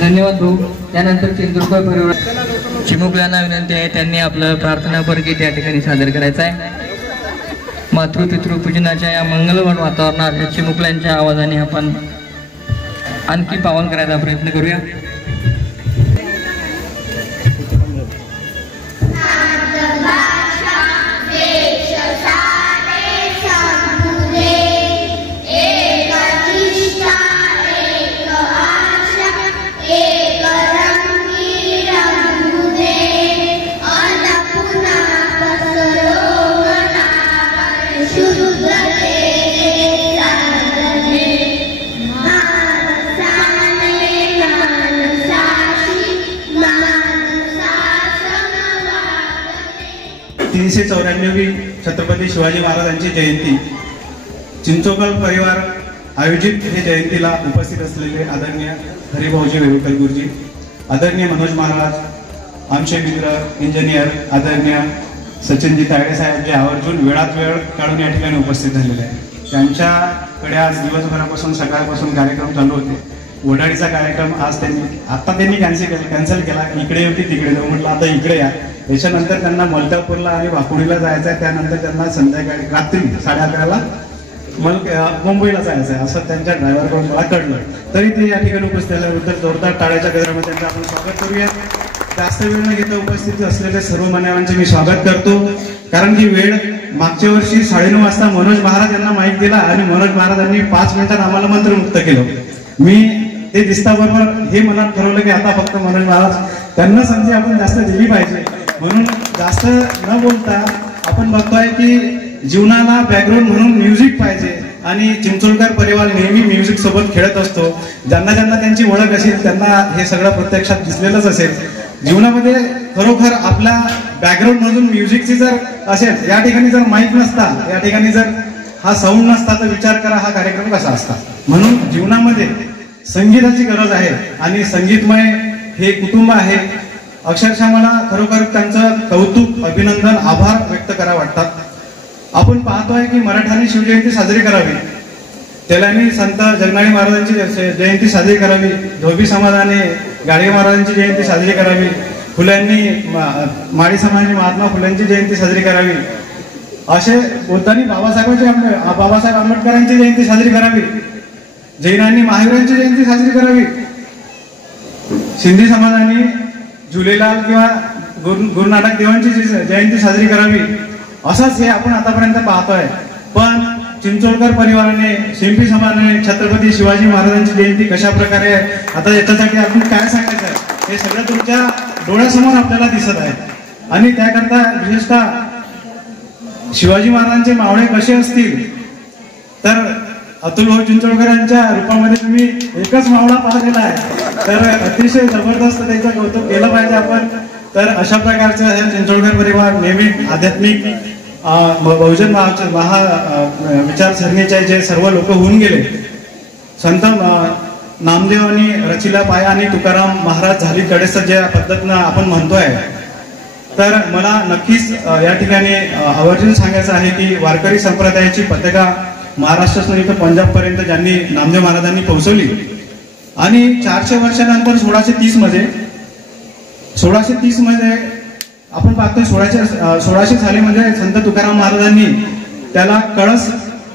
धन्यवाद भाऊ. त्यानंतर चिंचोळकर परिवार चिमुकल्यांना विनंती आहे, त्यांनी आपलं प्रार्थनापर गीत या ठिकाणी सादर करायचं आहे. मातृपितृपूजनाच्या या मंगलमय वातावरणात या चिमुकल्यांच्या आवाजाने आपण आणखी पावन करायचा प्रयत्न करूया. छत्रपती शिवाजी महाराजांची जयंती चिंचोळकर परिवार आयोजित हे जयंतीला उपस्थित असलेले आदरणीय हरिभाऊजी वेळुकर गुरुजी, आदरणीय मनोज महाराज, आमचे मित्र इंजिनियर आदरणीय सचिनजी तायडे साहेब जे आवर्जून वेळात वेळ काढून या ठिकाणी उपस्थित झालेले आहेत. त्यांच्याकडे आज दिवसभरापासून सकाळपासून कार्यक्रम चालू होते. वडाळीचा कार्यक्रम आज त्यांनी कॅन्सल केला. इकडे होती तिकडे जाऊ म्हटलं आता इकडे या. याच्यानंतर त्यांना मलकापूरला आणि वाकुडीला जायचं आहे. त्यानंतर त्यांना संध्याकाळी रात्री 11:30ला मुंबईला जायचं आहे असं त्यांच्या ड्रायव्हरकडून मला कळलं. तरी ते या ठिकाणी उपस्थित झाल्याबद्दल जोरदार टाळ्याच्या गजरामध्ये त्यांचं आपण स्वागत करूया. जास्त वेळ न घेता उपस्थित असलेले सर्व मान्यवरांचे मी स्वागत करतो. कारण की वेळ मागच्या वर्षी 9:30 वाजता मनोज महाराज यांना माईक दिला आणि मनोज महाराजांनी 5 मिनिटात आम्हाला मंत्रमुक्त केलं. मी ते दिसता बरोबर हे मनात ठरवलं की आता फक्त मनोज महाराज त्यांना संधी आपण जास्त दिली पाहिजे. म्हणून जास्त न बोलता आपण बघतोय की जीवनाला बॅकग्राऊंड म्हणून म्युझिक पाहिजे आणि चिंचोळकर परिवार नेहमी म्युझिक सोबत खेळत असतो. ज्यांना ज्यांना त्यांची ओळख असेल त्यांना हे सगळं प्रत्यक्षात दिसलेलंच असेल. जीवनामध्ये खरोखर आपल्या बॅकग्राऊंड मधून म्युझिकची जर असेल, या ठिकाणी जर माईक नसता, या ठिकाणी जर हा साऊंड नसता तर विचार करा हा कार्यक्रम कसा असता. म्हणून जीवनामध्ये संगीताची गरज आहे आणि संगीतमय हे कुटुंब आहे. अक्षरशः मला खरोखर त्यांचं कौतुक, अभिनंदन, आभार व्यक्त करा वाटतात. आपण पाहतोय की मराठ्यांनी शिवजयंती साजरी करावी, तेलांनी संत जगनाडी महाराजांची जयंती साजरी करावी, धोबी समाजाने गाडगे महाराजांची जयंती साजरी करावी, फुल्यांनी माळी समाजाने महात्मा फुल्यांची जयंती साजरी करावी, असे बुद्धांनी बाबासाहेब आंबेडकरांची जयंती साजरी करावी, जैनांनी महावीरांची जयंती साजरी करावी, सिंधी समाजाने झुलेलाल किंवा गुरुनानक देवांची जयंती साजरी करावी. असंच हे आपण आतापर्यंत पाहतोय. पण चिंचोळकर परिवाराने, शिंपी समाजाने छत्रपती शिवाजी महाराजांची जयंती कशा प्रकारे आहे, आता याच्यासाठी आपण काय सांगायचं आहे हे सगळं तुमच्या डोळ्यासमोर आपल्याला दिसत आहे. आणि त्याकरता विशेषतः शिवाजी महाराजांचे मावळे कसे असतील तर अतुलभाऊ चिंचोळकरांच्या रूपामध्ये तुम्ही एकच मावळा पाहिलेला आहे, तर अतिशय जबरदस्त त्याचं कौतुक केलं पाहिजे आपण. तर अशा प्रकारचं हे चिंचोळकर परिवार नेहमी आध्यात्मिक बहुजन महा विचारसरणीचे जे सर्व लोक होऊन गेले, संत नामदेवांनी रचिला पाया आणि तुकाराम महाराज झाली कडेस ज्या पद्धतीनं आपण म्हणतोय, तर मला नक्कीच या ठिकाणी आवर्जून सांगायचं आहे की वारकरी संप्रदायाची पताका महाराष्ट्रापासून इथं पंजाब पर्यंत ज्यांनी नामदेव महाराजांनी पोहोचवली आणि 400 वर्षानंतर 1630 मध्ये आपण पाहतोय 1600 साली म्हणजे संत तुकाराम महाराजांनी त्याला कळस,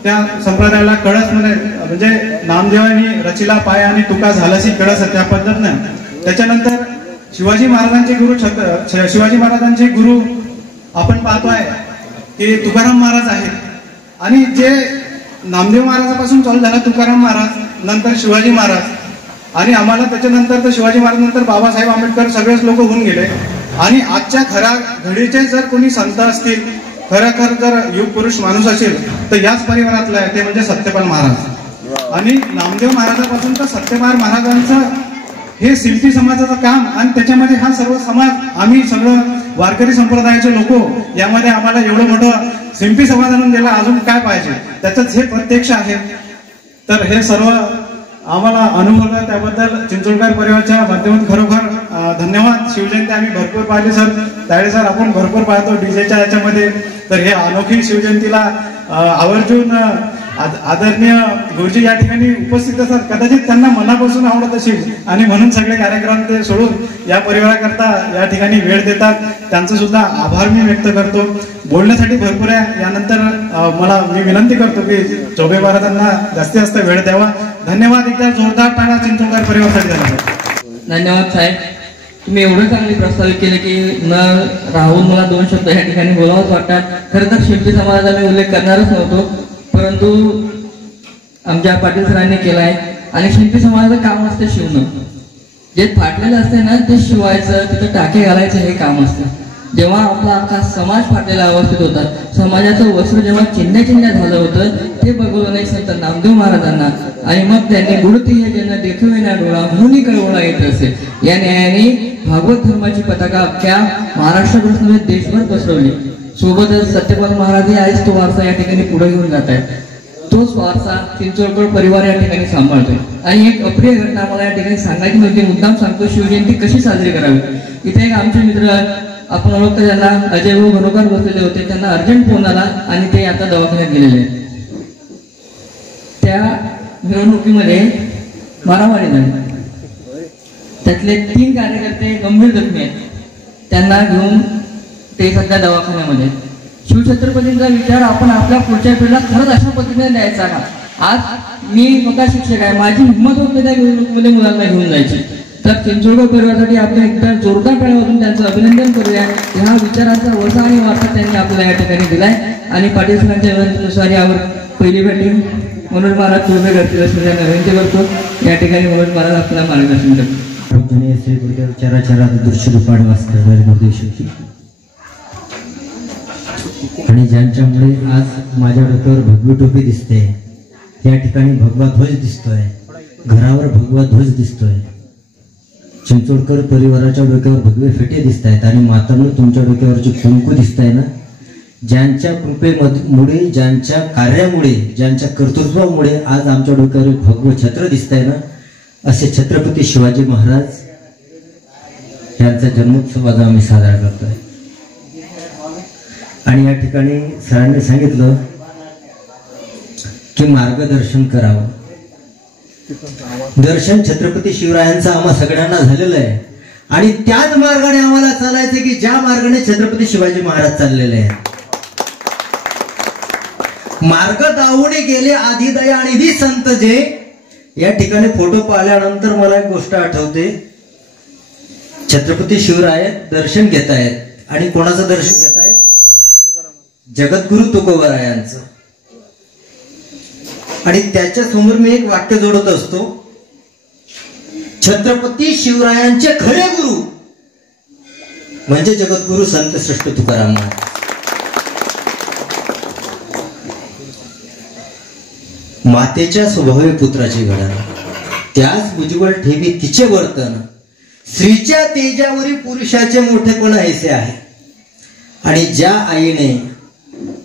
त्या संप्रदायाला कळस म्हणजे नामदेवांनी रचिला पाय आणि तुका झालासी कळस त्या पद्धतीनं. त्याच्यानंतर शिवाजी महाराजांचे गुरु आपण पाहतोय की तुकाराम महाराज आहेत आणि जे नामदेव महाराजापासून चालू झाला तुकाराम महाराज, नंतर शिवाजी महाराज आणि आम्हाला त्याच्यानंतर तर शिवाजी महाराज नंतर बाबासाहेब आंबेडकर सगळेच लोक होऊन गेले. आणि आजच्या खऱ्या घडीचे जर कोणी संत असतील, खरोखर जर युग पुरुष माणूस असेल तर याच परिवारातला आहे, ते म्हणजे सत्यपाल महाराज. आणि नामदेव महाराजापासून तर सत्यपाल महाराजांचं हे शिंपी समाजाचं काम आणि त्याच्यामध्ये हा सर्व समाज, आम्ही सगळं वारकरी संप्रदायाचे लोक यामध्ये आम्हाला एवढं मोठं शिंपी समाज आणून दिला, अजून काय पाहिजे, त्याचंच हे प्रत्यक्ष आहे. तर हे सर्व आम्हाला अनुभवलं, त्याबद्दल चिंचोळकर परिवाराच्या माध्यमातून खरोखर धन्यवाद. शिवजयंती आम्ही भरपूर पाहिली सर, तायडे सर आपण भरपूर पाहतो डीजेच्या याच्यामध्ये, तर हे अनोखी शिवजयंतीला आवर्जून आदरणीय गुरुजी या ठिकाणी उपस्थित असतात, कदाचित त्यांना मनापासून आवडत असेल आणि म्हणून सगळे कार्यक्रम ते सोडून या परिवाराकरता या ठिकाणी वेळ देतात, त्यांचं सुद्धा आभार मी व्यक्त करतो. बोलण्यासाठी भरपूर आहे, यानंतर मी विनंती करतो की चौबे महाराजांना जास्तीत जास्त वेळ द्यावा. धन्यवाद. एकदा जोरदार टाळा चिंचोळकर परिवारासाठी झाला. धन्यवाद साहेब, तुम्ही एवढं चांगले प्रस्तावित केले की न राहून मला 2 शब्द या ठिकाणी बोलावंच वाटतात. खरं तर शिंपी समाजाचा मी उल्लेख करणारच नव्हतो, परंतु आमच्या पाटील सरांनी केला आहे. आणि शिंपी समाजाचं काम असतं शिवणं, जे फाटलेलं असते ना ते शिवायचं, तिथं टाके घालायचं हे काम असतं. जेव्हा आपला अख्खा समाज फाटलेला अवस्थेत होता, समाजाचं वस्त्र जेव्हा चिन्ह झालं होतं, ते बघवलं नाही संत नामदेव महाराजांना आणि मग त्यांनी गुरुती हे ज्यांना देखविना डोळा म्हणून कळवळा येत असे, या न्यायाने भागवत धर्माची पताका अख्ख्या महाराष्ट्रापासून देशभर पसरवली. सोबतच सत्यपाल महाराज आज तो वारसा या ठिकाणी पुढे घेऊन जात आहे. तोच वारसा चिंचोळकर परिवार या ठिकाणी सांभाळतोय. आणि एक अप्रिय घटना मला या ठिकाणी सांगायची नव्हती, मुद्दाम सांगतो, शिवजयंती कशी साजरी करावी. इथे एक आमचे मित्र आपण ओळखतो, ज्यांना अजय भाऊ घरोघर बसलेले होते, त्यांना अर्जंट फोन आला आणि ते आता दवाखान्यात गेलेले आहेत. त्या मिरवणुकीमध्ये मारामारी झाली, त्यातले 3 कार्यकर्ते गंभीर जखमी आहेत, त्यांना घेऊन ते सध्या दवाखान्यामध्ये. शिवछत्रपतींचा विचार आपण आपल्या पुढच्या पिढीला खरंच अशा पद्धतीने द्यायचा का? आज मी स्वतः शिक्षक आहे, माझी हिंमत होत त्या मिरवणुकीमध्ये मुलांना घेऊन जायची. तर चिंचोळकर परिवारासाठी आपण एकदा जोरदार टाळ्या त्यांचं अभिनंदन करूया. ह्या विचारांचा वसा आणि वारसा त्यांनी आपल्याला या ठिकाणी दिलाय. आणि पाटील सरांच्या विनंतीनुसार यावर पहिली बॅटिंग मनोज महाराज पूर्ण करतील असं त्यांना विनंती करतो. या ठिकाणी मनोज महाराज आपल्याला मार्गदर्शन करतो. आणि ज्यांच्यामुळे आज माझ्या डोक्यावर भगवी टोपी दिसते, या ठिकाणी भगवा ध्वज दिसतोय, घरावर भगवा ध्वज दिसतोय, चिंचोळकर परिवाराच्या डोक्यावर भगवे फेटे दिसत आहेत आणि मातांनो तुमच्या डोक्यावरचे कुंकू दिसत आहे ना. ज्यांच्या कृपेमुळे, ज्यांच्या कार्यामुळे, ज्यांच्या कर्तृत्वामुळे आज आमच्या डोक्यावर भगवं छत्र दिसत आहे ना, असे छत्रपती शिवाजी महाराज यांचा जन्मोत्सव आज आम्ही साजरा करतोय. आणि या ठिकाणी सरांनी सांगितलं की मार्गदर्शन करावं. दर्शन छत्रपती शिवरायांचं आम्हा सगळ्यांना झालेलं आहे आणि त्याच मार्गाने आम्हाला चालायचं की ज्या मार्गाने छत्रपती शिवाजी महाराज चाललेले आहेत. मार्ग दावणे गेले आदिदया आणि ही संत जे, या ठिकाणी फोटो पाहिल्यानंतर मला एक गोष्ट आठवते. छत्रपती शिवराय दर्शन घेत आहेत आणि कोणाचं दर्शन घेत आहेत? जगद्गुरु तुकोबरायांचं. आणि त्याच्या समोर मी एक वाक्य जोडत असतो, छत्रपती शिवरायांचे खरे गुरु म्हणजे जगद्गुरु संत श्रेष्ठ तुकाराम महाराज. मातेच्या स्वभावे पुत्राची घडण, त्याच उज्ज्वल ठेवी तिचे वर्तन, स्त्रीच्या तेजावरी पुरुषाचे मोठेपण ऐसे आहे. आणि ज्या आईने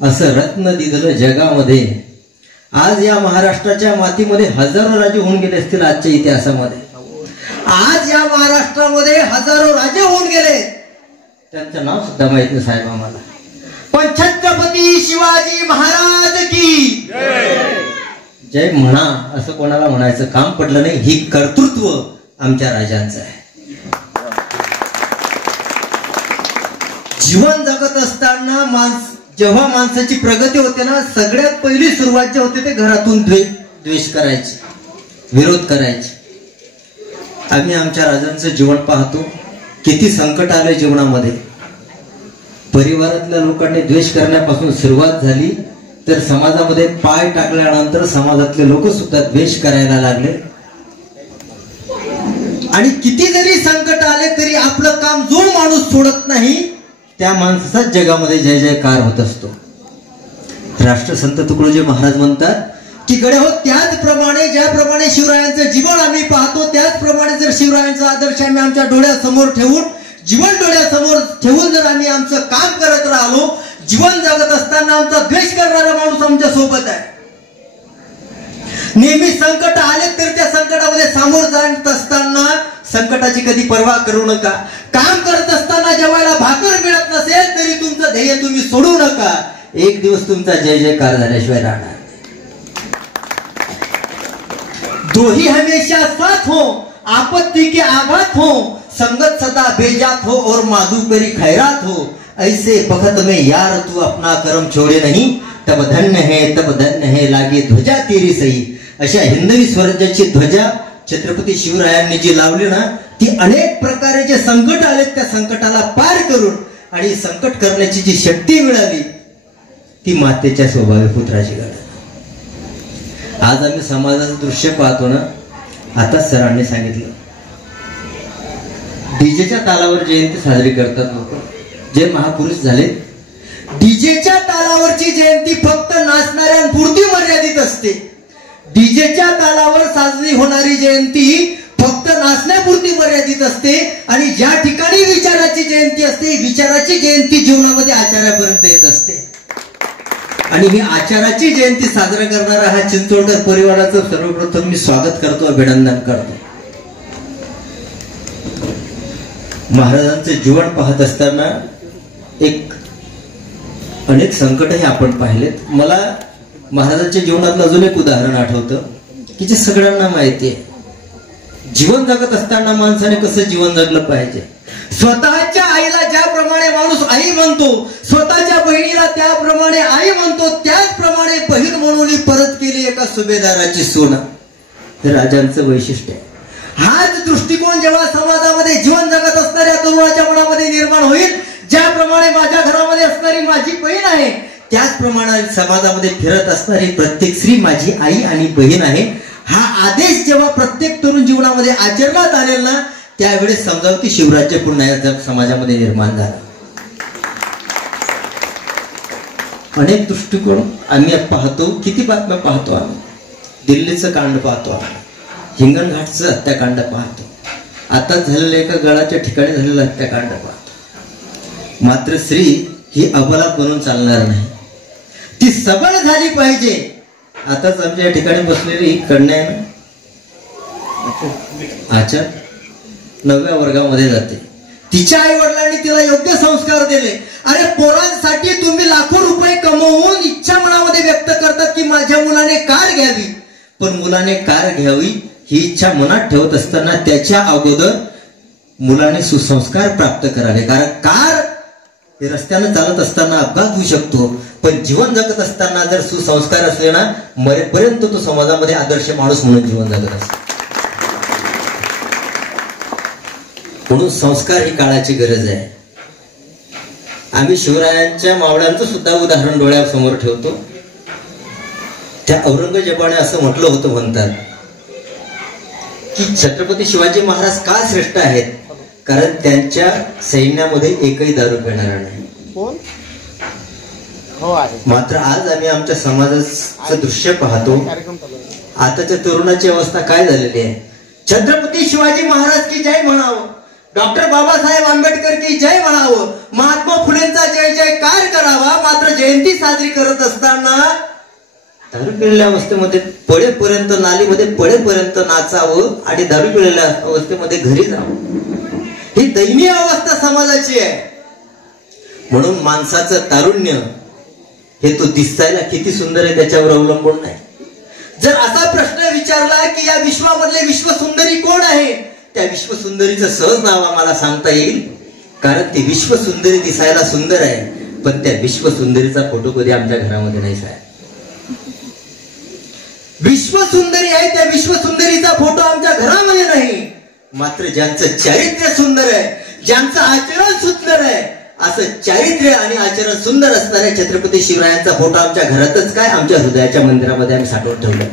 असं रत्न दिलं जगामध्ये, आज या महाराष्ट्राच्या मातीमध्ये हजारो राजे होऊन गेले असतील. आजच्या इतिहासामध्ये आज या महाराष्ट्रामध्ये हजारो राजे होऊन गेले, त्यांचं नाव सुद्धा माहित नाही साहेब आम्हाला. पण छत्रपती शिवाजी महाराज की जय म्हणा असं कोणाला म्हणायचं काम पडलं नाही. ही कर्तृत्व आमच्या राजांचं आहे. जीवन जगत असताना जेव्हा माणसाची प्रगती होते ना, सगळ्यात पहिली सुरुवात जे होते ते घरातून द्वेष करायचे, विरोध करायचे. आम्ही आमच्या राजांचं जीवन पाहतो, किती संकट आले जीवनामध्ये. परिवारातल्या लोकांनी द्वेष करण्यापासून सुरुवात झाली, तर समाजामध्ये पाय टाकल्यानंतर समाजातले लोक सुद्धा द्वेष करायला लागले. आणि किती जरी संकट आले तरी आपलं काम जो माणूस सोडत नाही त्या माणसाचा जगामध्ये जय जयकार होत असतो. राष्ट्रसंत तुकडोजी महाराज म्हणतात की गडे हो, त्याचप्रमाणे ज्याप्रमाणे शिवरायांचं जीवन आम्ही पाहतो, त्याचप्रमाणे जर शिवरायांचा आदर्श आम्ही आमच्या डोळ्यासमोर ठेवून, जीवन डोळ्यासमोर ठेवून जर आम्ही आमचं काम करत राहिलो, जीवन जगत असताना आमचा द्वेष करणारा माणूस आमच्या सोबत आहे. नेहमी संकट आले तर त्या संकटामध्ये सामोर जात असताना संकटाची कधी पर्वा करू नका. काम करत असताना जेवायला भाकर मिळत नसेल तरी तुमचं ध्येय तुम्ही सोडू नका. एक दिवस तुमचा जय जयकार झाल्याशिवाय राहणार. दोही हमेशा साथ हो, आपत्ती के आघात हो, संगत सदा बेजात हो और माधुकरी खैरात हो. ऐसे बखत में यार तू अपना कर्म छोड़े नहीं, तब धन्य है लागे ध्वजा तेरी सही. अशा हिंदवी स्वराज्याची ध्वजा छत्रपती शिवरायांनी जी लावली ना, ती अनेक प्रकारे जे संकट आले त्या संकटाला पार करून आणि संकट करण्याची जी शक्ती मिळाली ती मातेच्या स्वभावी पुत्राची घडण. आज आम्ही समाजाचं दृश्य पाहतो ना, आता सरांनी सांगितलं डीजेच्या तालावर जयंती साजरी करतात लोक, जे महापुरुष झाले. डीजेच्या तालावरची जयंती फक्त नाचणाऱ्यांपुरती मर्यादित असते. डीजेच्या तालावर साजरी होणारी जयंती फक्त नाचण्यापुरती मर्यादित असते. आणि ज्या ठिकाणी विचाराची जयंती असते, विचाराची जयंती जीवनामध्ये आचार्यापर्यंत येत असते. आणि ही आचाराची जयंती साजरा करणारा हा चिंचोळकर परिवाराचं सर्वप्रथम मी स्वागत करतो, अभिनंदन करतो. महाराजांचे जीवन पाहत असताना अनेक संकट हे आपण पाहिलेत. मला महाराजांच्या जीवनातलं अजून एक उदाहरण आठवतं की जे सगळ्यांना माहिती आहे. जीवन जगत असताना माणसाने कसं जीवन जगलं पाहिजे. स्वतःच्या आईला ज्याप्रमाणे माणूस आई म्हणतो, स्वतःच्या बहिणीला त्याप्रमाणे आई म्हणतो, त्याचप्रमाणे बहीण म्हणून परत केली एका सुभेदाराची सोना. हे राजांचं वैशिष्ट्य आहे. हाच दृष्टिकोन जेव्हा समाजामध्ये जीवन जगत असणाऱ्या तरुणाच्या मनामध्ये निर्माण होईल, ज्याप्रमाणे माझ्या घरामध्ये असणारी माझी बहीण आहे, त्याचप्रमाणे समाजामध्ये फिरत असणारी प्रत्येक स्त्री माझी आई आणि बहीण आहे, हा आदेश जेव्हा प्रत्येक तरुण जीवनामध्ये आचरणात आलेला ना, त्यावेळेस समजावं की शिवराज्य पुन्हा या समाजामध्ये निर्माण झाला. अनेक दृष्टिकोन आम्ही पाहतो, किती बातम्या पाहतो आम्ही. दिल्लीचं कांड पाहतो, आम्ही हिंगणघाटचं हत्याकांड पाहतो, आता झालेलं एका गळाच्या ठिकाणी झालेलं हत्याकांड पाहतो. मात्र स्त्री ही अबला बनून चालणार नाही, ती सबळ झाली पाहिजे. आताच आमच्या या ठिकाणी बसलेली कन्या आहे ना, आचार 9व्या वर्गामध्ये जाते. तिच्या आई वडिलांनी तिला योग्य संस्कार दिले. अरे पोरांसाठी तुम्ही लाखो रुपये कमवून इच्छा मनामध्ये व्यक्त करतात की माझ्या मुलाने कार घ्यावी, पण मुलाने कार घ्यावी ही इच्छा मनात ठेवत असताना त्याच्या अगोदर मुलाने सुसंस्कार प्राप्त करावे. कारण कार हे रस्त्यानं चालत असताना अपघात होऊ शकतो, पण जीवन जगत असताना जर सुसंस्कार असले ना, मरेपर्यंत तो समाजामध्ये आदर्श माणूस म्हणून जीवन जगत असतो. म्हणून संस्कार ही काळाची गरज आहे. आम्ही शिवरायांच्या मावळ्यांचं सुद्धा उदाहरण डोळ्यासमोर ठेवतो. त्या औरंगजेबाने असं म्हटलं होतं, म्हणतात की छत्रपती शिवाजी महाराज का श्रेष्ठ आहेत, कारण त्यांच्या सैन्यामध्ये एकही दारू पिणारा नाही. मात्र आज आम्ही आमच्या समाजाचं दृश्य पाहतो. आताच्या तरुणाची अवस्था काय झालेली आहे. छत्रपती शिवाजी महाराज की जय म्हणावं, डॉक्टर बाबासाहेब आंबेडकर की जय म्हणावं, महात्मा फुलेंचा जय जयकार करावा, मात्र जयंती साजरी करत असताना दारू पिलेल्या अवस्थेमध्ये पडेपर्यंत, नालीमध्ये पडेपर्यंत नाचावं आणि दारू पिलेल्या अवस्थेमध्ये घरी जावं. ही दयनीय अवस्था समाजाची आहे. म्हणून माणसाचं तारुण्य हे तो दिसायला किती सुंदर आहे त्याच्यावर अवलंबून नाही. जर असा प्रश्न विचारला की या विश्वामधले विश्वसुंदरी कोण आहे, त्या विश्वसुंदरीचं सहज नाव आम्हाला सांगता येईल, कारण ती विश्वसुंदरी दिसायला सुंदर आहे, पण त्या विश्वसुंदरीचा फोटो कधी आमच्या घरामध्ये नाही साहेब. विश्वसुंदरी आहे, त्या विश्वसुंदरीचा फोटो आमच्या घरामध्ये नाही, मात्र ज्यांचं चारित्र्य सुंदर आहे, ज्यांचं आचरण सुंदर आहे, असं चारित्र्य आणि आचरण सुंदर असणाऱ्या छत्रपती शिवरायांचा फोटो आमच्या घरातच काय, आमच्या हृदयाच्या मंदिरामध्ये आम्ही साठवून ठेवला.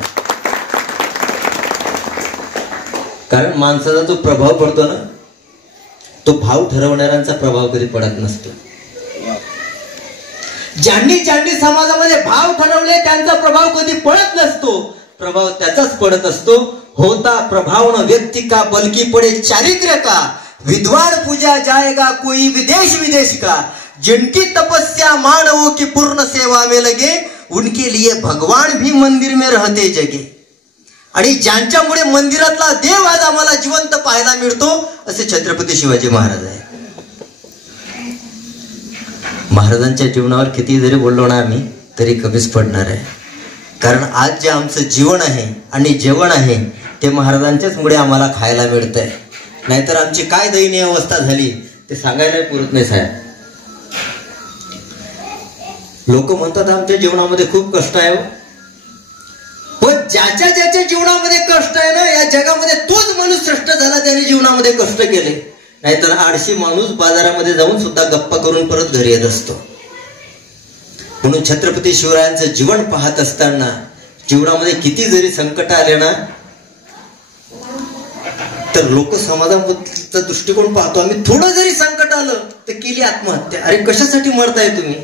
कारण माणसाचा जो प्रभाव पडतो ना, तो भाव ठरवणाऱ्यांचा प्रभाव कधी पडत नसतो. ज्यांनी समाजामध्ये भाव ठरवले त्यांचा प्रभाव कधी पडत नसतो. प्रभाव त्याचाच पडत असतो. होता प्रभाव न व्यक्ति का बल्कि पड़े चारित्र्य का, विद्वान पूजा जाएगा कोई विदेश का, जिनकी तपस्या मानवों की पूर्ण सेवा में लगे, उनके लिए भगवान भी मंदिर में रहते जगे. आणि ज्यांच्यामुळे मंदिरातला देव आज आम्हाला जिवंत पाहायला मिळतो असे छत्रपती शिवाजी महाराज आहे. महाराजांच्या जीवनावर किती जरी बोललो ना आम्ही तरी कमीच पडणार आहे. कारण आज जे आमचं जीवन आहे आणि जेवण आहे ते महाराजांच्याच मुळे आम्हाला खायला मिळतंय. नाहीतर आमची काय दयनीय अवस्था झाली ते सांगायला पुरत नाही साहेब. लोक म्हणतात आमच्या जीवनामध्ये खूप कष्ट आहे, पण ज्याच्या जीवनामध्ये कष्ट आहे ना, या जगामध्ये तोच माणूस श्रेष्ठ झाला त्याने जीवनामध्ये कष्ट केले. नाहीतर आळशी माणूस बाजारामध्ये जाऊन सुद्धा गप्पा करून परत घरी येत असतो. म्हणून छत्रपती शिवरायांचं जीवन पाहत असताना जीवनामध्ये किती जरी संकट आले ना, तर लोक समाजाचा दृष्टिकोन पाहतो. आम्ही थोडं जरी संकट आलं तर केली आत्महत्या. अरे कशासाठी मरताय तुम्ही?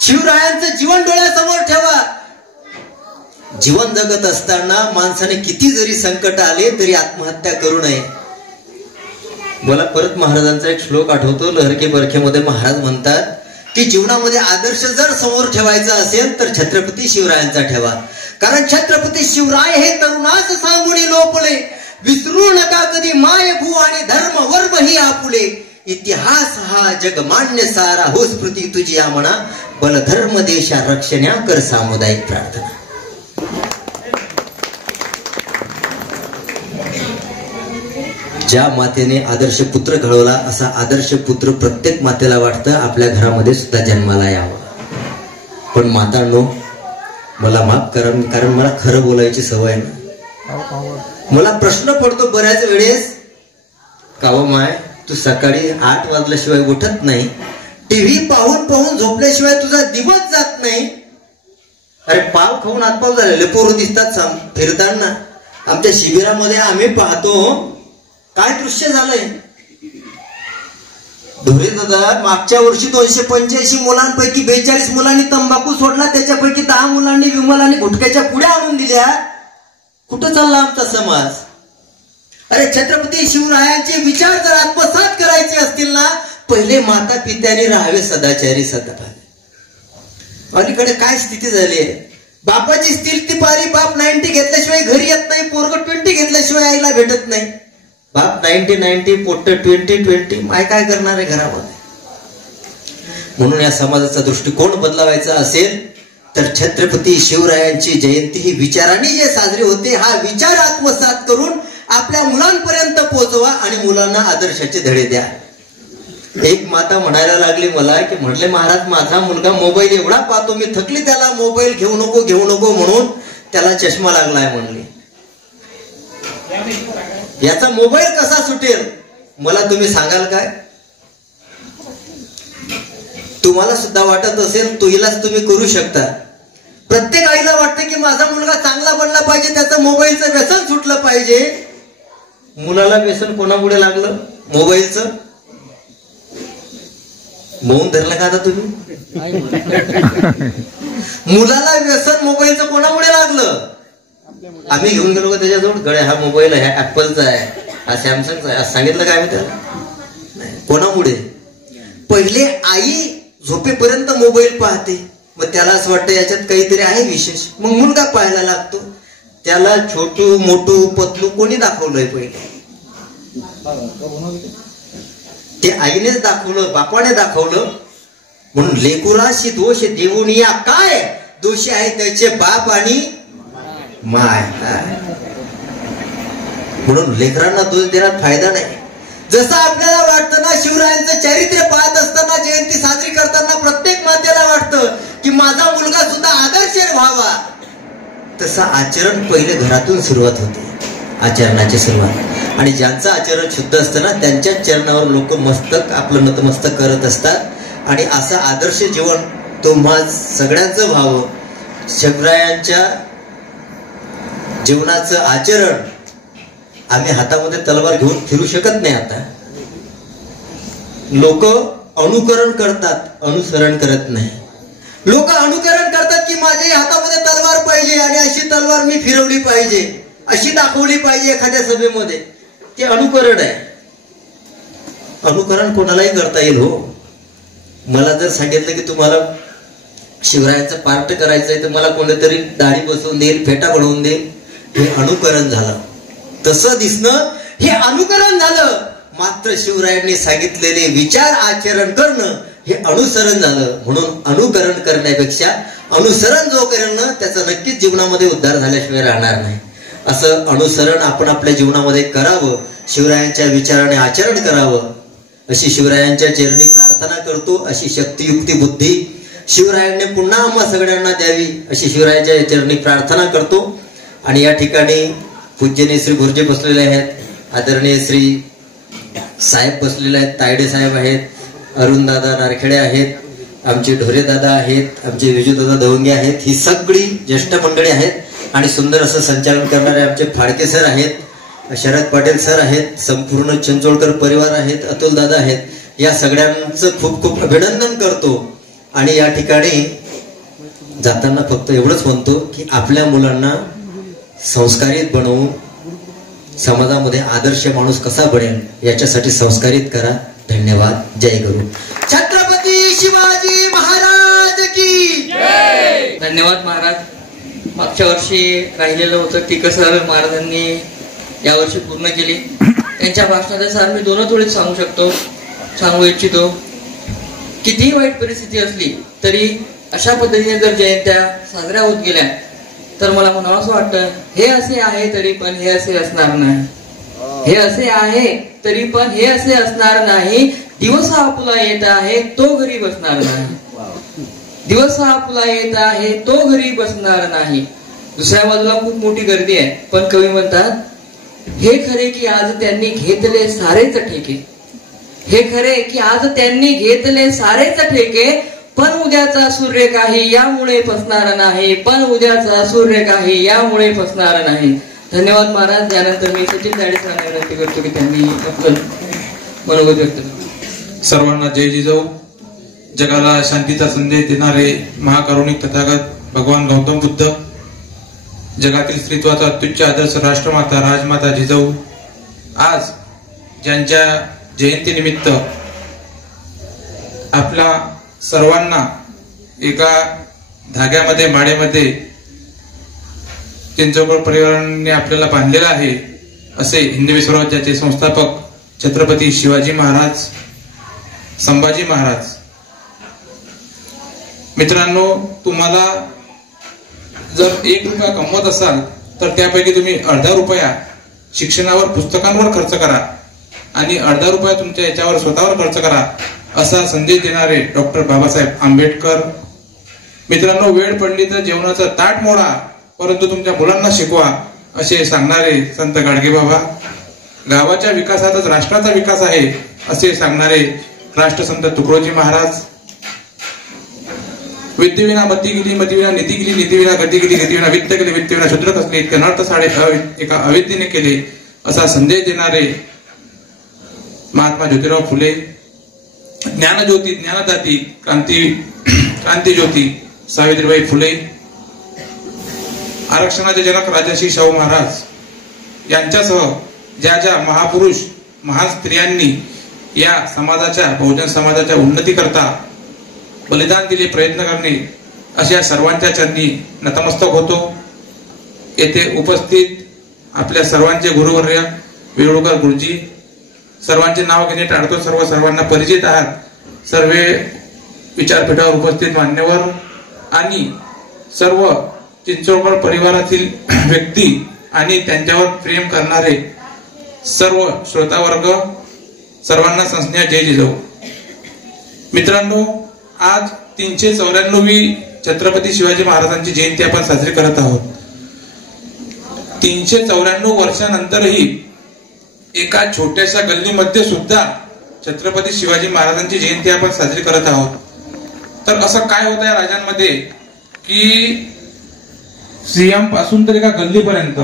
शिवरायांचं जीवन डोळ्यासमोर ठेवा. जीवन जगत असताना माणसाने किती जरी संकट आले तरी आत्महत्या करू नये. मला परत महाराजांचा एक श्लोक आठवतो. लहरके बरखेमध्ये महाराज म्हणतात की जीवनामध्ये आदर्श जर समोर ठेवायचा असेल तर छत्रपती शिवरायांचा ठेवा. कारण छत्रपती शिवराय हे तरुणास सांगून लोपले, विसरू नका कधी माय भू आणि धर्म वर्म ही आपुले, इतिहास हा जगमान्य सारा हो स्मृती तुझी या म्हणा, बल धर्म देशा रक्षण्या कर सामुदायिक प्रार्थना. ज्या मातेने आदर्श पुत्र घडवला असा आदर्श पुत्र प्रत्येक मातेला वाटतं आपल्या घरामध्ये सुद्धा जन्माला यावं. पण मातांनो मला माफ करा, कारण मला खरं बोलायची सवय ना. मला प्रश्न पडतो बऱ्याच वेळेस, काव माय तू सकाळी 8 वाजल्याशिवाय उठत नाही, टीव्ही पाहून झोपल्याशिवाय तुझा दिवस जात नाही. अरे पाव खाऊन हातपाव झालेले पोरं दिसतात फिरताना. आमच्या शिबिरामध्ये आम्ही पाहतो काय दृश्य झालंय. धोरे दादा मागच्या वर्षी 285 मुलांपैकी 42 मुलांनी तंबाखू सोडला, त्याच्यापैकी 10 मुलांनी विमल आणि गुटख्याच्या पुड्या आणून दिल्या. कुठं चालला आमचा समाज? अरे छत्रपती शिवरायांचे विचार जर आत्मसात करायचे असतील ना, पहिले माता पित्याने राहावे सदाचारी सदाभावी. अलीकडे काय स्थिती झाली आहे? बापाची स्थिती पारी, बाप 90 घेतल्याशिवाय घरी येत नाही, पोरग 20 घेतल्याशिवाय आईला भेटत नाही. बाप 90 पोट्ट 20 माय काय करणार आहे घरामध्ये? म्हणून या समाजाचा दृष्टिकोन बदलावायचा असेल तर छत्रपती शिवरायांची जयंती ही विचारांनी जे साजरी होते, हा विचार आत्मसात करून आपल्या मुलांपर्यंत पोहोचवा आणि मुलांना आदर्शाचे धडे द्या. एक माता म्हणायला लागली मला की म्हटले महाराज माझा मुलगा मोबाईल एवढा पाहतो, मी थकली त्याला मोबाईल घेऊ नको म्हणून त्याला चष्मा लागलाय म्हणले. याचा मोबाईल कसा सुटेल मला तुम्ही सांगाल काय? तुम्हाला सुद्धा वाटत असेल तो इलाज तुम्ही करू शकता, प्रत्येक आईला वाटतं की माझा मुलगा चांगला बनला पाहिजे, त्याचं मोबाईलचं व्यसन सुटलं पाहिजे. मुलाला व्यसन कोणामुळे लागलं? मोबाईलचं. मौन धरलं का आता तुम्ही? मुलाला व्यसन मोबाईलचं कोणामुळे लागलं? आम्ही घेऊन गेलो का त्याच्याजवळ? गड्या हा मोबाईल आहे, ऍपलचा आहे, हा सॅमसंगचा आहे, सांगितलं काय आम्ही त्याला? कोणामुळे? पहिले आई झोपेपर्यंत मोबाईल पाहते, मग त्याला असं वाटतं याच्यात काहीतरी आहे विशेष, मग मुलगा पाहायला लागतो. त्याला छोटू मोठू पतलू कोणी दाखवलंय? पहिले ते आईनेच दाखवलं, बापाने दाखवलं. म्हणून लेकुराशी दोष देऊन या काय? दोषी आहे त्याचे बाप आणि माय. म्हणून लेकरांना दोष देण्यात फायदा नाही. जसं आपल्याला वाटतं ना, शिवरायांचं चरित्र पाहत असताना, जयंती साजरी करताना प्रत्येक मातेला वाटतं की माझा मुलगा सुद्धा आदर्श व्हावा, तसं आचरण पहिले घरातून सुरुवात होते. आचरणाची सुरुवात. आणि ज्यांचं आचरण शुद्ध असतं ना, त्यांच्याच चरणावर लोक मस्तक आपलं नतमस्तक करत असतात. आणि असं आदर्श जीवन तुम्हा सगळ्यांचं व्हावं. शिवरायांच्या जीवनाचं आचरण आम्ही हातामध्ये तलवार घेऊन फिरू शकत नाही. आता लोक अनुकरण करतात, अनुसरण करत नाही. लोक अनुकरण करतात की माझ्या हातामध्ये तलवार पाहिजे आणि अशी तलवार मी फिरवली पाहिजे, अशी दाखवली पाहिजे एखाद्या सभेमध्ये. ते अनुकरण आहे. अनुकरण कोणालाही करता येईल हो. मला जर सांगितलं की तुम्हाला शिवरायांचं पार्ट करायचंय तर मला कोणीतरी दाढी बसवून देईल, फेटा बनवून देईल, हे अनुकरण झालं. तसं दिसणं हे अनुकरण झालं. मात्र शिवरायांनी सांगितलेले विचार आचरण करणं हे अनुसरण झालं. म्हणून अनुकरण करण्यापेक्षा अनुसरण जो करणं त्याचा नक्कीच जीवनामध्ये उद्धार झाल्याशिवाय राहणार नाही. असं अनुसरण आपण आपल्या जीवनामध्ये करावं, शिवरायांच्या विचाराने आचरण करावं, अशी शिवरायांच्या चरणी प्रार्थना करतो. अशी शक्ती युक्ती बुद्धी शिवरायांनी पुन्हा आम्हा सगळ्यांना द्यावी अशी शिवरायांच्या चरणी प्रार्थना करतो. आणि या ठिकाणी पूज्यनीय श्री गुरुजी बसलेले आहेत, आदरणीय श्री साहेब बसलेले आहेत, तायडे साहेब आहेत, अरुण दादा नारखेडे आहेत, आमचे ढोरे दादा आहेत, आमचे विजूदादा दवंगे आहेत. ही सगळी ज्येष्ठ मंडळी आहेत. आणि सुंदर असं संचालन करणारे आमचे फाळके सर आहेत, शरद पाटील सर आहेत, संपूर्ण चिंचोळकर परिवार आहेत, अतुल दादा आहेत. या सगळ्यांचं खूप खूप अभिनंदन करतो. आणि या ठिकाणी जाताना फक्त एवढंच म्हणतो की आपल्या मुलांना संस्कारित बनवून समाजामध्ये आदर्श माणूस कसा बनेल याच्यासाठी संस्कारित करा. धन्यवाद. जय गुरु. छत्रपती शिवाजी महाराज की जय. धन्यवाद महाराज. मागच्या वर्षी राहिलेलं होतं ती कसं महाराजांनी यावर्षी पूर्ण केली. त्यांच्या भाषणाचे सार मी दोनच ओळीत सांगू इच्छितो. कितीही वाईट परिस्थिती असली तरी अशा पद्धतीने जर जयंत्या साजऱ्या होत गेल्या तर मला म्हणावं असं वाटतं, हे असे आहे तरी पण हे असे असणार नाही. हे असे आहे तरी पण हे असे असणार नाही. दिवस हा आपुला येत आहे तो घरी बसणार नाही. दिवस हा आपुला येत आहे तो घरी बसणार नाही. दुसऱ्या बाजूला खूप मोठी गर्दी आहे, पण कवी म्हणतात, हे खरे की आज त्यांनी घेतले सारेच ठेके. हे खरे की आज त्यांनी घेतले सारेच ठेके, पण उद्याचा सूर्य काही यामुळे फसणार नाही. पण उद्याचा सूर्य काही यामुळे फसणार नाही. धन्यवाद महाराज. यानंतर मी सचिन तायडे सरांना विनंती करतो की त्यांनी आपलं मनोगत व्यक्त करा. सर्वांना जय जिजाऊ. जगाला शांतीचा संदेश देणारे महाकारुणिक तथागत भगवान गौतम बुद्ध, जगातील स्त्रीत्वाचा अत्युच्च आदर्श राष्ट्रमाता राजमाता जिजाऊ, आज ज्यांच्या जयंतीनिमित्त आपल्या सर्वांना एका धाग्यामध्ये माळेमध्ये चिंचोकळ परिवाराने आपल्याला बांधलेला आहे, असे हिंदवी स्वराज्याचे संस्थापक छत्रपती शिवाजी महाराज, संभाजी महाराज. मित्रांनो, तुम्हाला जर 1 रुपया कमवत असाल तर त्यापैकी तुम्ही अर्धा रुपया शिक्षणावर पुस्तकांवर खर्च करा आणि अर्धा रुपया तुमच्या याच्यावर स्वतःवर खर्च करा, असा संदेश देणारे डॉक्टर बाबासाहेब आंबेडकर. मित्रांनो, वेळ पडली तर जेवणाचं ताट मोडा परंतु तुमच्या मुलांना शिकवा, असे सांगणारे संत गाडगेबाबा. गावाच्या विकासातच राष्ट्राचा विकास आहे असे सांगणारे राष्ट्रसंत तुकडोजी महाराज. विद्येविना मती गेली, मतीविना नीती गेली, नीतीविना गती गेली, गतीविना वित्त गेले, वित्तविना शूद्र कसले, इतके नर्थ साडे एका अविद्येने केले, असा संदेश देणारे महात्मा ज्योतिराव फुले, ज्ञानज्योती, ज्ञानदाती, क्रांती ज्योती सावित्रीबाई फुले, आरक्षणाचे जनक राजर्षी शाहू महाराज यांच्यासह ज्या ज्या महापुरुष महान स्त्रियांनी या समाजाच्या, बहुजन समाजाच्या उन्नती करता बलिदान दिले, प्रयत्न करणे, अशा सर्वांच्या चरणी नतमस्तक होतो. येथे उपस्थित आपल्या सर्वांचे गुरुवर्य वेळुळकर गुरुजी, सर्वांचे नाव घेणे टाळतो, सर्वांना परिचित आहात, सर्व विचारपीठावर उपस्थित मान्यवर आणि सर्व चिंचोळकर परिवारातील व्यक्ती आणि त्यांच्यावर प्रेम करणारे सर्व श्रोतावर्ग, सर्वांना संस्नेह जय जिजाऊ. मित्रांनो, आज 394वी छत्रपती शिवाजी महाराजांची जयंती आपण साजरी करत आहोत. 394 वर्षानंतरही एका छोट्याशा गल्लीमध्ये सुद्धा छत्रपती शिवाजी महाराजांची जयंती आपण साजरी करत आहोत. तर असं काय होतं या राज्यांमध्ये की सीएम पासून तर एका गल्लीपर्यंत,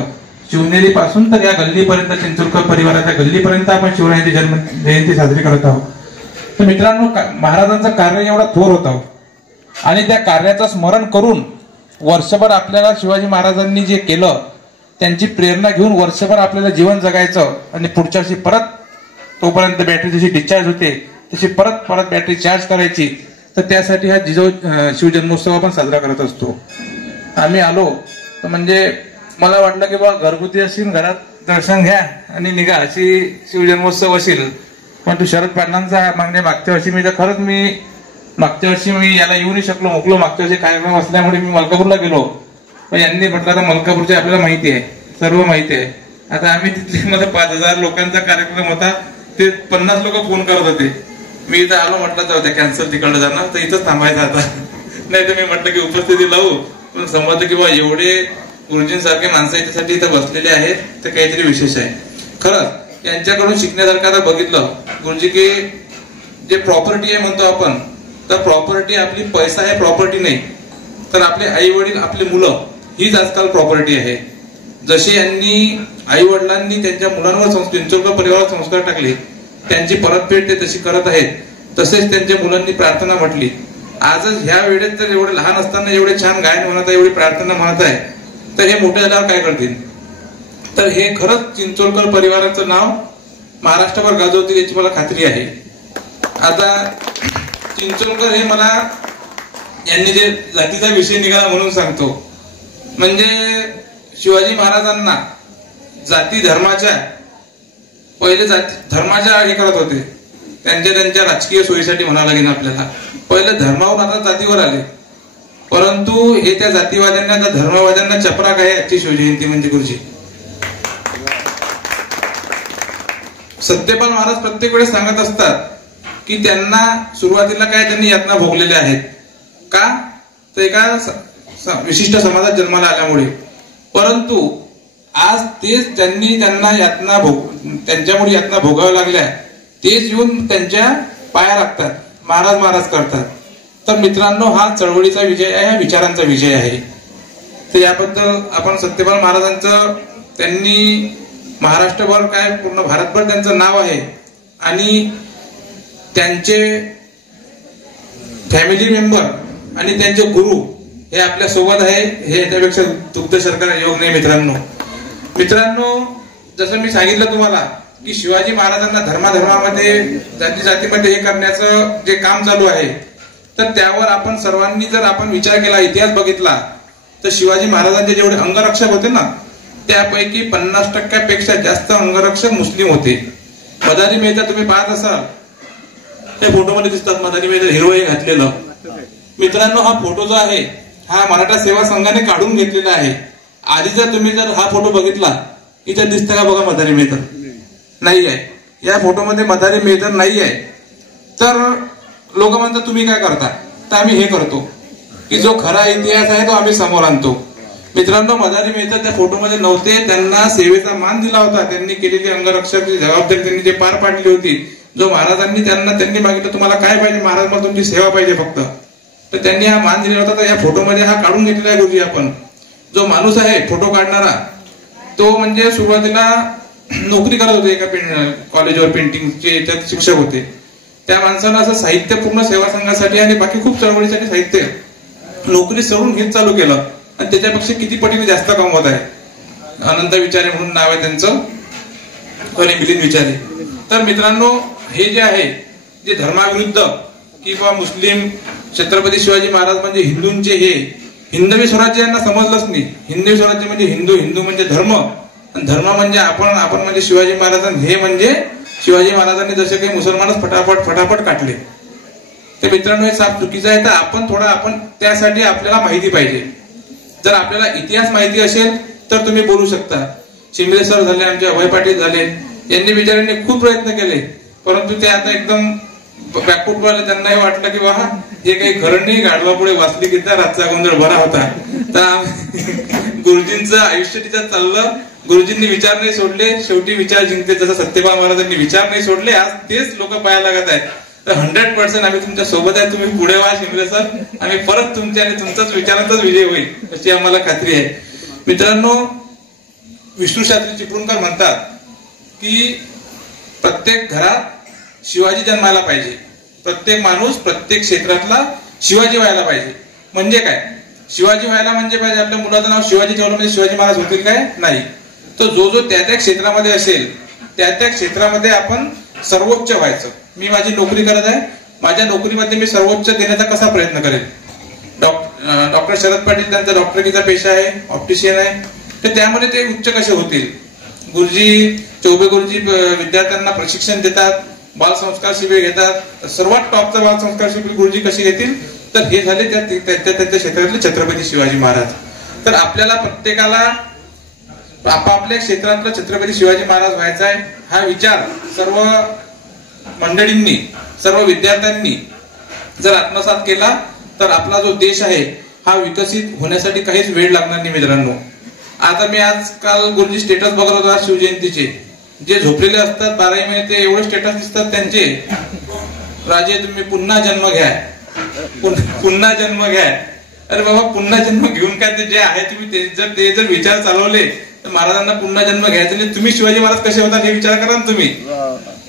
शिवनेरी पासून तर या गल्लीपर्यंत, चिंचोळकर परिवाराच्या गल्लीपर्यंत आपण शिवरायांची जयंती साजरी करत आहोत. तर मित्रांनो, महाराजांचं कार्य एवढा थोर होतं आणि त्या कार्याचं स्मरण करून वर्षभर आपल्याला शिवाजी महाराजांनी जे केलं त्यांची प्रेरणा घेऊन वर्षभर आपल्याला जीवन जगायचं आणि पुढच्या वर्षी परत तोपर्यंत बॅटरी जशी डिस्चार्ज होते तशी परत बॅटरी चार्ज करायची. तर त्यासाठी हा जिजाऊ शिवजन्मोत्सव आपण साजरा करत असतो. आम्ही आलो तर म्हणजे मला वाटलं की बाबा घरगुती असेल, घरात दर्शन घ्या आणि निघा, अशी शिवजन्मोत्सव असेल. पण तू शरद पाटलांचा म्हणजे मागच्या वर्षी मी याला येऊ नाही शकलो, मोकलो. मागच्या वर्षी कार्यक्रम असल्यामुळे मी मलकापूरला गेलो. पण यांनी म्हटलं आता मलकापूरचे आपल्याला माहिती आहे, सर्व माहिती आहे. आता आम्ही तिथले मध्ये 5000 लोकांचा कार्यक्रम होता, ते 50 लोक फोन करत होते. मी इथं आलो, म्हटलं जाऊ द्या, कॅन्सल तिकडे जाणार, तर इथंच थांबायचं आता. नाही तर मी म्हटलं की उपस्थिती लावू, पण समजलं की बा एवढे गुरुजींसारखे माणसं याच्यासाठी इथं बसलेले आहेत, तर काहीतरी विशेष आहे. खरंच यांच्याकडून शिकण्यासारखं आता बघितलं गुरुजी की जे प्रॉपर्टी आहे म्हणतो आपण, तर प्रॉपर्टी आपली पैसा आहे प्रॉपर्टी नाही, तर आपले आई वडील, आपली मुलं हीच आजकाल प्रॉपर्टी आहे. जसे यांनी आई वडिलांनी त्यांच्या मुलांवर चिंचोळकर परिवारावर संस्कार टाकले, त्यांची परतफेड ते तशी करत आहेत, तसेच त्यांच्या मुलांनी प्रार्थना म्हटली. आजच ह्या वेळेत तर एवढे लहान असताना एवढे छान गायन म्हणत आहे, एवढी प्रार्थना म्हणत आहे, तर हे मोठे झाल्यावर काय करतील. तर हे खरंच चिंचोळकर परिवाराचं नाव महाराष्ट्रभर गाजवतील याची मला खात्री आहे. आता चिंचोळकर हे मला यांनी जे जातीचा विषय निघाला म्हणून सांगतो, म्हणजे शिवाजी महाराजांना जाती धर्माच्या पहिले धर्माच्या हे करत होते, त्यांच्या राजकीय सोयीसाठी म्हणावं लागेल आपल्याला. पहिले धर्मावर आता जातीवर आले, परंतु हे त्या जातीवाद्यांना, त्या धर्मवाद्यांना चपराक आहे आजची शिवजयंती म्हणजे गुरुजी. सत्यपाल महाराज प्रत्येक वेळेस सांगत असतात की त्यांना सुरुवातीला काय त्यांनी यातना भोगलेल्या आहेत. का तर एका विशिष्ट समाजात जन्माला आल्यामुळे, परंतु आज तेच त्यांना यातना त्यांच्यामुळे यातना भोगाव्या लागल्या, तेच येऊन त्यांच्या पाया लागतात, महाराज करतात. तर मित्रांनो, हा चळवळीचा विजय आहे, हा विचारांचा विजय आहे. तर याबद्दल आपण सत्यपाल महाराजांचं, त्यांनी महाराष्ट्रभर काय पूर्ण भारतभर त्यांचं नाव आहे आणि त्यांचे फॅमिली मेंबर आणि त्यांचे गुरु हे आपल्या सोबत आहे, हे याच्यापेक्षा दुग्ध शर्करा योग नाही. मित्रांनो, जसं मी सांगितलं तुम्हाला की शिवाजी महाराजांना धर्माधर्मामध्ये, जातीमध्ये हे करण्याचं जे काम चालू आहे, तर त्यावर आपण सर्वांनी जर आपण विचार केला, इतिहास बघितला, तर शिवाजी महाराजांचे जेवढे अंगरक्षक होते ना, त्यापैकी 50% जास्त अंगरक्षक मुस्लिम होते. मदारी मेहता तुम्ही पाहत असाल, त्या फोटोमध्ये दिसतात मदारी मेहता हिरवई घातलेलं. मित्रांनो, हा फोटो जो आहे हा मराठा सेवा संघाने काढून घेतलेला आहे. आधी तुम्ही जर हा फोटो बघितला, इथे दिसतं का बघा मदारी मेहता नाही आहे, या फोटोमध्ये मदारी मेहता नाही आहे. तर लोक म्हणतात तुम्ही काय करता, तर आम्ही हे करतो की जो खरा इतिहास आहे तो आम्ही समोर आणतो. मित्रांनो, मदारी मेहता त्या फोटोमध्ये नव्हते, त्यांना सेवेचा मान दिला होता, त्यांनी केलेली अंगरक्षकाची जबाबदारी त्यांनी जे पार पाडली होती, जो महाराजांनी त्यांनी मागितलं तुम्हाला काय पाहिजे, महाराज मला तुमची सेवा पाहिजे फक्त, तर त्यांनी हा मान दिलेला होता. तर या फोटोमध्ये हा काढून घेतलेला आहे गुरुजी आपण. जो माणूस आहे फोटो काढणारा तो म्हणजे सुरुवातीला नोकरी करत होते एका कॉलेजवर, पेंटिंगचे त्यात शिक्षक होते. त्या माणसानं असं साहित्य पूर्ण सेवा संघासाठी आणि बाकी खूप चळवळीसाठी साहित्य नोकरी सोडून हेच चालू केलं आणि त्याच्यापेक्षा किती पटीने जास्त कमवत आहे. अनंत विचारे म्हणून नाव आहे त्यांचं, आणि मिलिंद विचारे. तर मित्रांनो, हे जे आहे जे धर्माविरुद्ध किंवा मुस्लिम, छत्रपती शिवाजी महाराज म्हणजे हिंदूंचे, हे हिंदवी स्वराज्य यांना समजलंच नाही. हिंदवी स्वराज्य म्हणजे हिंदू, हिंदू म्हणजे धर्म, आणि धर्म म्हणजे आपण म्हणजे शिवाजी महाराज, हे म्हणजे शिवाजी महाराजांनी जसे काही मुसलमानच फटाफट काटले. तर मित्रांनो, हे साफ चुकीचं आहे. तर आपण त्यासाठी आपल्याला माहिती पाहिजे. जर आपल्याला इतिहास माहिती असेल तर तुम्ही बोलू शकता. शिंदे सर झाले, आमचे अभय पाटील झाले, यांनी बिचाऱ्यांनी खूप प्रयत्न केले, परंतु ते आता एकदम बॅकफूट वाले. त्यांना हे वाटलं की वाह, हे काही खरं नाही, गाढवा पुढे वाचली की रातचा गोंधळ बरा होता. तर गुरुजींचं आयुष्य तिच्यात चाललं. गुरुजींनी विचार नाही सोडले, शेवटी विचार जिंकते. जसं सत्यपाल महाराजांनी विचार नाही सोडले, आज तेच लोक पाहायला लागत आहेत. तर 100% आम्ही तुमच्या सोबत आहे. तुम्ही पुढे व्हा शिंदे सर, आम्ही परत तुमच्या आणि तुमचाच विचारांचाच विजय होईल अशी आम्हाला खात्री आहे. मित्रांनो, विष्णू शास्त्री चिपळूणकर म्हणतात की प्रत्येक घरात शिवाजी जन्माला पाहिजे. प्रत्येक माणूस प्रत्येक क्षेत्रातला शिवाजी व्हायला पाहिजे. म्हणजे काय शिवाजी व्हायला म्हणजे पाहिजे आपल्या मुलाचं नाव शिवाजी ठेवलं म्हणजे शिवाजी महाराज होतील काय? नाही. तर जो त्या क्षेत्रामध्ये असेल त्या क्षेत्रामध्ये आपण सर्वोच्च व्हायचं. मी माझी नोकरी करत आहे, माझ्या नोकरीमध्ये मी सर्वोच्च देण्याचा कसा प्रयत्न करेल. डॉक्टर शरद पाटील, त्यांचा डॉक्टरकीचा पेशा आहे, ऑप्टिशियन आहे, तर त्यामध्ये ते उच्च कसे होतील. गुरुजी चौबे गुरुजी विद्यार्थ्यांना प्रशिक्षण देतात, बालसंस्कार शिबिर घेतात. सर्वात टॉपचा बालसंस्कार शिबिर गुरुजी कशी घेतील, तर हे झाले त्यांच्या क्षेत्रातले छत्रपती शिवाजी महाराज. तर आपल्याला प्रत्येकाला आपापल्या क्षेत्रातलं छत्रपती शिवाजी महाराज व्हायचा आहे. हा विचार सर्व मंडळींनी, सर्व विद्यार्थ्यांनी जर आत्मसात केला तर आपला जो देश आहे हा विकसित होण्यासाठी काहीच वेळ लागणार नाही. मित्रांनो, आता मी आजकाल गुरुजी स्टेटस बघत होता शिवजयंतीचे, जे झोपलेले असतात 12 महिने ते एवढे स्टेटस दिसतात त्यांचे, राजे तुम्ही पुन्हा जन्म घ्या, पुन्हा जन्म घ्या. अरे बाबा, पुन्हा जन्म घेऊन काय, ते जे आहे तुम्ही ते जर विचार चालवले तर महाराजांना पुन्हा जन्म घ्यायचा नाही. तुम्ही शिवाजी महाराज कसे होतात हे विचार करा ना तुम्ही.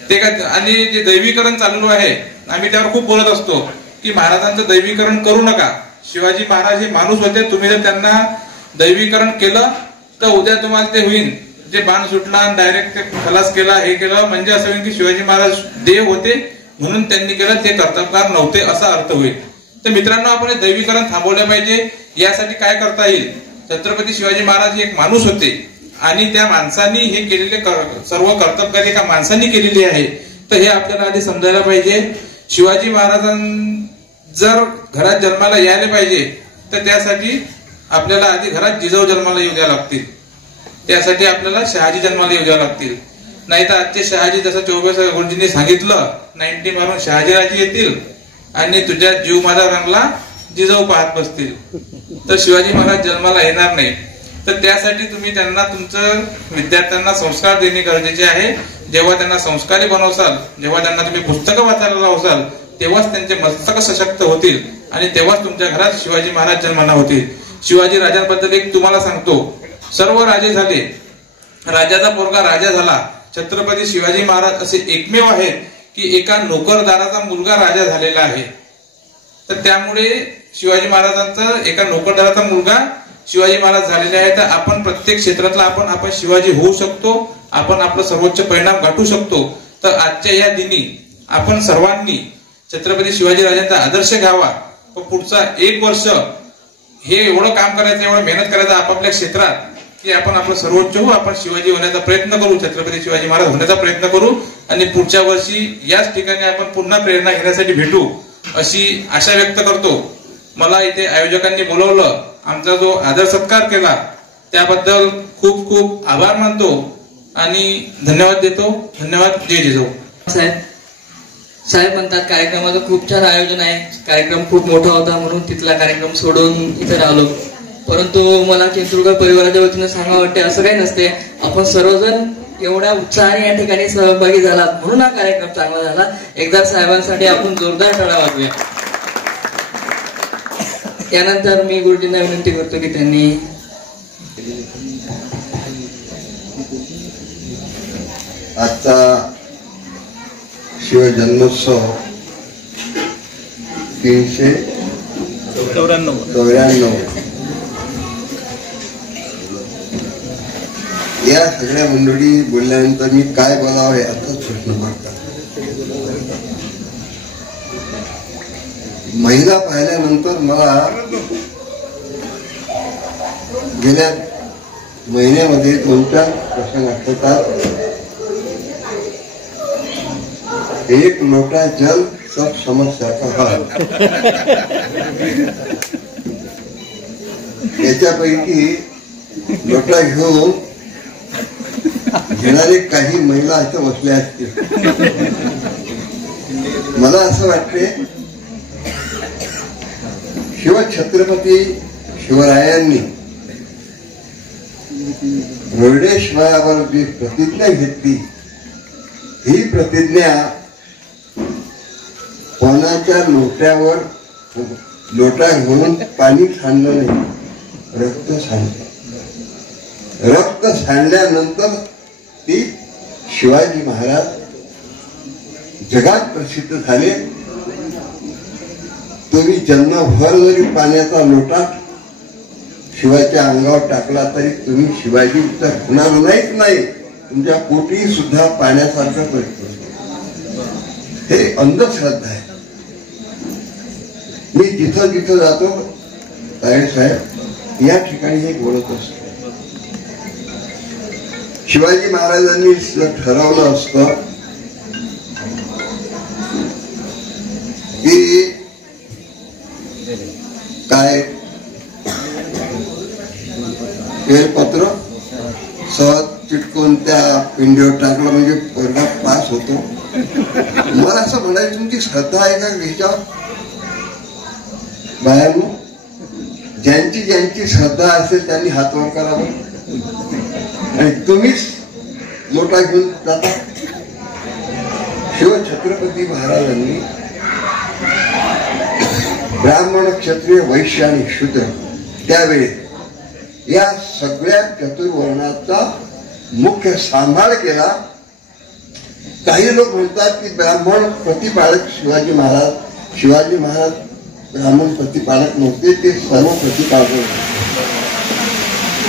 ते काय, आणि जे दैवीकरण चालू आहे, आम्ही त्यावर खूप बोलत असतो की महाराजांचं दैवीकरण करू नका. शिवाजी महाराज हे माणूस होते, तुम्ही जर त्यांना दैवीकरण केलं तर उद्या तुम्हाला ते होईल, जे बाण सुटला आणि डायरेक्ट ते खलास केला, हे केलं म्हणजे असं होईल की शिवाजी महाराज देव होते म्हणून त्यांनी केलं, ते कर्तबगार नव्हते असा अर्थ होईल. तर मित्रांनो, आपण हे दैवीकरण थांबवलं पाहिजे. यासाठी काय करता येईल, छत्रपती शिवाजी महाराज हे एक माणूस होते आणि त्या माणसांनी हे केलेले सर्व कर्तबगारी एका माणसांनी केलेली आहे. तर हे आपल्याला आधी समजायला पाहिजे. शिवाजी महाराजां जर घरात जन्माला यायला पाहिजे तर त्यासाठी आपल्याला आधी घरात जिजाऊ जन्माला येऊ द्यावं लागतील, त्यासाठी आपल्याला शहाजी जन्माला येऊ द्यावं लागतील. नाही तर आजचे शहाजी, जसं चौबे गुरुजींनी सांगितलं, 90 मारून शहाजीराजी येतील आणि तुझ्या जीव माझा रंगला जिजाऊ पाहत बसतील. तर शिवाजी महाराज जन्माला येणार नाही. तर त्यासाठी तुम्ही त्यांना, तुमचं विद्यार्थ्यांना संस्कार देणे गरजेचे आहे. जेव्हा त्यांना संस्कारी बनवसाल, जेव्हा त्यांना तुम्ही पुस्तकं वाचायला लावसाल, तेव्हाच त्यांचे मस्तक सशक्त होतील आणि तेव्हाच तुमच्या घरात शिवाजी महाराज जन्माला होतील. शिवाजी राजांबद्दल एक तुम्हाला सांगतो, सर्व राजे झाले, राजाचा पोरगा राजा झाला, छत्रपती शिवाजी महाराज असे एकमेव आहेत की एका नोकरदाराचा मुलगा राजा झालेला आहे. तर त्यामुळे शिवाजी महाराजांचा एका नोकरदाराचा मुलगा शिवाजी महाराज झालेले आहे. तर आपण प्रत्येक क्षेत्रातला आपण शिवाजी होऊ शकतो, आपण आपलं सर्वोच्च परिणाम गाठू शकतो. तर आजच्या या दिनी आपण सर्वांनी छत्रपती शिवाजी राजांचा आदर्श घ्यावा. पुढचा 1 वर्ष हे एवढं काम करायचं, एवढं मेहनत करायचं आपापल्या क्षेत्रात की आपण आपलं सर्वोच्च होऊ, आपण शिवाजी होण्याचा प्रयत्न करू, छत्रपती शिवाजी महाराज होण्याचा प्रयत्न करू आणि पुढच्या वर्षी याच ठिकाणी आपण पुन्हा प्रेरणा घेण्यासाठी भेटू अशी आशा व्यक्त करतो. मला इथे आयोजकांनी बोलवलं, आमचा जो आदर सत्कार केला त्याबद्दल खूप खूप आभार मानतो आणि धन्यवाद देतो. धन्यवाद. जय जिजाऊ. साहेब म्हणतात कार्यक्रमाचं खूप छान आयोजन आहे, कार्यक्रम खूप मोठा होता म्हणून तिथला कार्यक्रम सोडून इथे राहिलो. परंतु मला चिंचोळकर परिवाराच्या वतीनं सांगावं वाटते, असं काही नसते. आपण सर्वजण एवढ्या उत्साहाने या ठिकाणी सहभागी झालात म्हणून हा कार्यक्रम चांगला झाला. एकदा साहेबांसाठी आपण जोरदार टाळ्या वाजवूया. यानंतर मी गुरुजींना विनंती करतो की त्यांनी आजचा शिवजन्मोत्सव 394 या सगळ्या मंडळी बोलल्यानंतर मी काय बोलावं हे आताच प्रश्न पडतात. महिला पाहिल्यानंतर मला गेल्या महिन्यामध्ये 2-4 प्रसंग आठवतात. एक लोटा जल सब समस्या का हल. याच्यापैकी लोटा घेऊन घेणारे काही महिला इथं बसल्या असतील. मला असं वाटते शिवछत्रपती शिवरायांनी रोहिडेश्वरावर जी प्रतिज्ञा घेतली, ही प्रतिज्ञा कोणाच्या लोट्यावर लोटा घेऊन पाणी सांडलं नाही, रक्त सांडलं. रक्त सांडल्यानंतर ती शिवाजी महाराज जगात प्रसिद्ध झाले. तुम्ही जन्मभर जरी पाण्याचा लोटा शिवाच्या अंगावर टाकला तरी तुम्ही शिवाजी तर होणार नाहीच नाही, तुमच्या पोटी सुद्धा पाण्यासारखं पडतं. हे अंधश्रद्धा आहे. मी जिथं जिथं जातो तायडे साहेब या ठिकाणी हे बोलत असतो. शिवाजी महाराजांनी ठरवलं असतं की काय बेलपत्र सहज चिटकून त्या पिंडीवर टाकलं म्हणजे वर्ग पास होतो. मला असं म्हणायचं तुमची श्रद्धा आहे का ह्याच्यावर? बाहेरून ज्यांची ज्यांची श्रद्धा असेल त्यांनी हात वर करावं आणि तुम्हीच लोटा घेऊन जाता. शिवछत्रपती महाराजांनी ब्राह्मण, क्षत्रिय, वैश्य आणि शूद्र त्यावेळी या सगळ्या चतुर्वर्णाचा मुख्य सांभाळ केला. काही लोक म्हणतात की ब्राह्मण प्रतिपालक शिवाजी महाराज ब्राह्मण प्रतिपालक नव्हते, ते सर्व प्रतिपालक होते.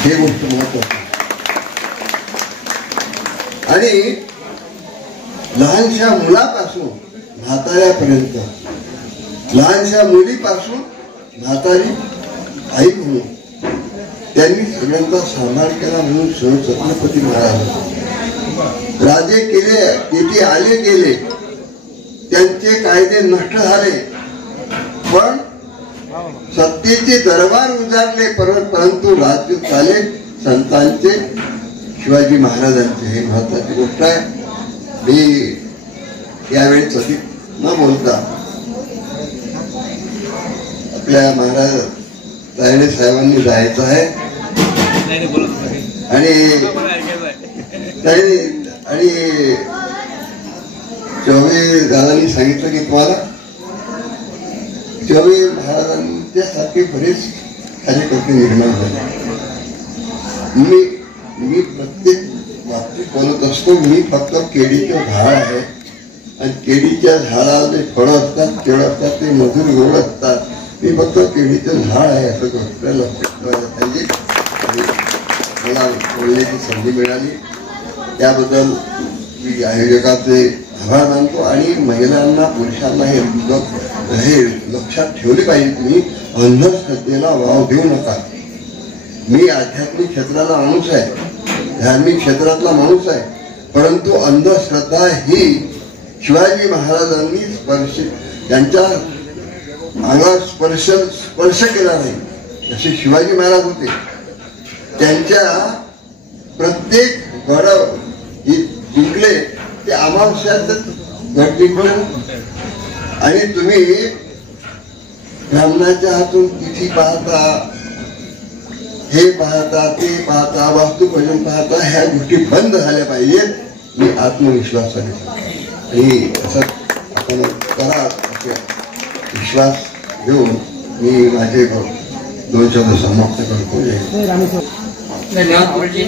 हे गोष्ट महत्वाची. आणि लहानशा मुलापासून म्हाताऱ्यापर्यंत, लहानशा मुलीपासून म्हातारी आई म्हणून त्यांनी सगळ्यांचा सांभाळ केला. म्हणून शिवछत्रपती महाराज राजे केले, किती आले गेले, त्यांचे कायदे नष्ट झाले, पण सत्तेचे दरबार उजाडले, परंतु राज्य चाले संतांचे, शिवाजी महाराजांचे. हे महत्वाची गोष्ट आहे. मी यावेळी अधिक न बोलता आपल्या महाराज तायडे साहेबांनी जायचं आहे आणि चौबे दादांनी सांगितलं की तुम्हाला चौबे महाराजांच्यासारखे बरेच कार्यकर्ते निर्माण झाले. मी प्रत्येक बाबतीत बोलत असतो. मी फक्त केळीचं झाड आहे आणि केळीच्या झाडाला फळं असतात, केळं असतात, ते मजूर गोड असतात. मी फक्त केळीचं झाड आहे असं गोष्ट लक्षात ठेवायला पाहिजे. मला बोलण्याची संधी मिळाली त्याबद्दल मी आयोजकाचे आभार मानतो. आणि महिलांना, पुरुषांना हे लक्षात ठेवले पाहिजे. तुम्ही अंधश्रद्धेला वाव देऊ नका. मी आध्यात्मिक क्षेत्राला माणूस आहे, धार्मिक क्षेत्रातला माणूस आहे, परंतु अंधश्रद्धा ही शिवाजी महाराजांनी त्यांच्या अंगावर स्पर्श केला नाही. जसे शिवाजी महाराज होते, त्यांच्या प्रत्येक गड जिंकले ते अमावस्यातच गड जिंकले. आणि तुम्ही ब्राह्मणाच्या हातून तिथी पाहता, हे पाहता, ते पाहता, वास्तुपूजन पाहता, ह्या गोष्टी बंद झाल्या पाहिजेत. मी आत्मविश्वासाने आणि असं आपण करा असे विश्वास घेऊन मी माझे 2 शब्द समाप्त करतो. धन्यवाद गुरुजी.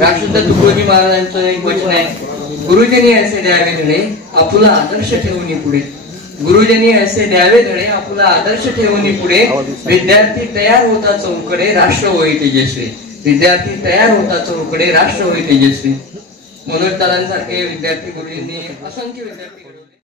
राष्ट्रसंत तुकडोजी महाराजांचं एक वचन आहे, गुरुजनी असे द्यावे धडे आपुला आदर्श ठेवून पुढे. गुरुजनी असे द्यावे धडे आपुला आदर्श ठेवून पुढे. विद्यार्थी तयार होता चौकडे राष्ट्र होई तेजस्वी. विद्यार्थी तयार होता चौकडे राष्ट्र होई तेजस्वी. मनोज दादांसारखे विद्यार्थी गुरुजींनी असंख्य विद्यार्थी